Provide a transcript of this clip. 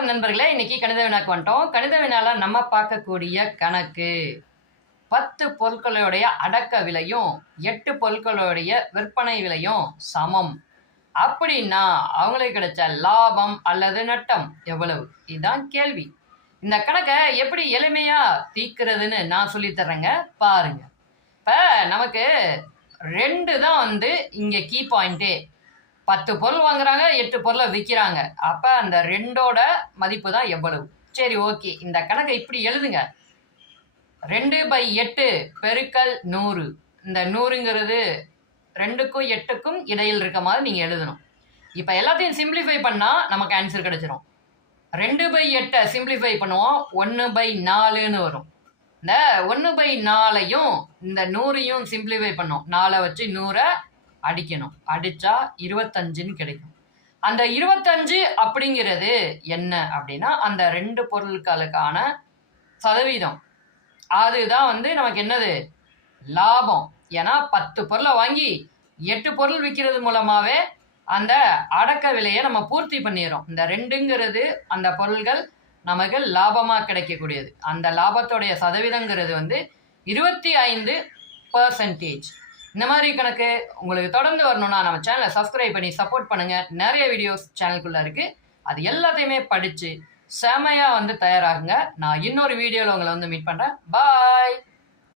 வணக்கம் நண்பர்களே. இன்னைக்கு கணித வினாக்கு வந்துட்டோம். கணித வினால நம்ம பார்க்கக்கூடிய கணக்கு 10 பொருட்களுடைய அடக்க விலையும் 8 பொருட்களுடைய விற்பனை விலையும் சமம் அப்படின்னா அவங்களுக்கு கிடைச்ச லாபம் அல்லது நட்டம் எவ்வளவு? இதுதான் கேள்வி. இந்த கணக்கை எப்படி எளிமையா தீர்க்கிறதுன்னு நான் சொல்லி தர்றேங்க, பாருங்க. இப்ப நமக்கு 2 தான் இங்க கீ பாயிண்டே. 10 பொருள் வாங்குறாங்க, 8 பொருளை விற்கிறாங்க. அப்ப அந்த 2ஓட மதிப்பு தான் எவ்வளவு? சரி, ஓகே. இந்த கணக்கை இப்படி எழுதுங்க. 2/8 பெருக்கல் 100. இந்த 100ங்கிறது 2க்கும் 8க்கும் இடையில் இருக்க மாதிரி நீங்க எழுதணும். இப்ப எல்லாத்தையும் சிம்பிளிஃபை பண்ணா நமக்கு ஆன்சர் கிடைச்சிரும். 2/8 சிம்பிளிஃபை பண்ணுவோம், 1/4ன்னு வரும். இந்த 1/4ஐயும் இந்த 100ஐயும் சிம்பிளிஃபை பண்ணோம். 4 வச்சு 100 அடிக்கணும். அடிச்சா 25ன்னு கிடைக்கும். அந்த 25 அப்படிங்கிறது என்ன அப்படின்னா அந்த 2 பொருட்களுக்கான சதவீதம். அதுதான் நமக்கு என்னது? லாபம். ஏன்னா 10 பொருளை வாங்கி 8 பொருள் விற்கிறது மூலமாவே அந்த அடக்க விலையை நம்ம பூர்த்தி பண்ணிடுறோம். இந்த 2ங்கிறது அந்த பொருள்கள் நமக்கு லாபமா கிடைக்கக்கூடியது. அந்த லாபத்தோடைய சதவீதங்கிறது 25%. இந்த மாதிரி கணக்கு உங்களுக்கு தொடர்ந்து வரணும்னா நம்ம சேனலை சப்ஸ்கிரைப் பண்ணி சப்போர்ட் பண்ணுங்க. நிறைய வீடியோஸ் சேனலுக்குள்ள இருக்கு. அது எல்லாத்தையுமே படிச்சு செமையா தயாராகுங்க. நான் இன்னொரு வீடியோவில் உங்களை மீட் பண்றேன். பாய்.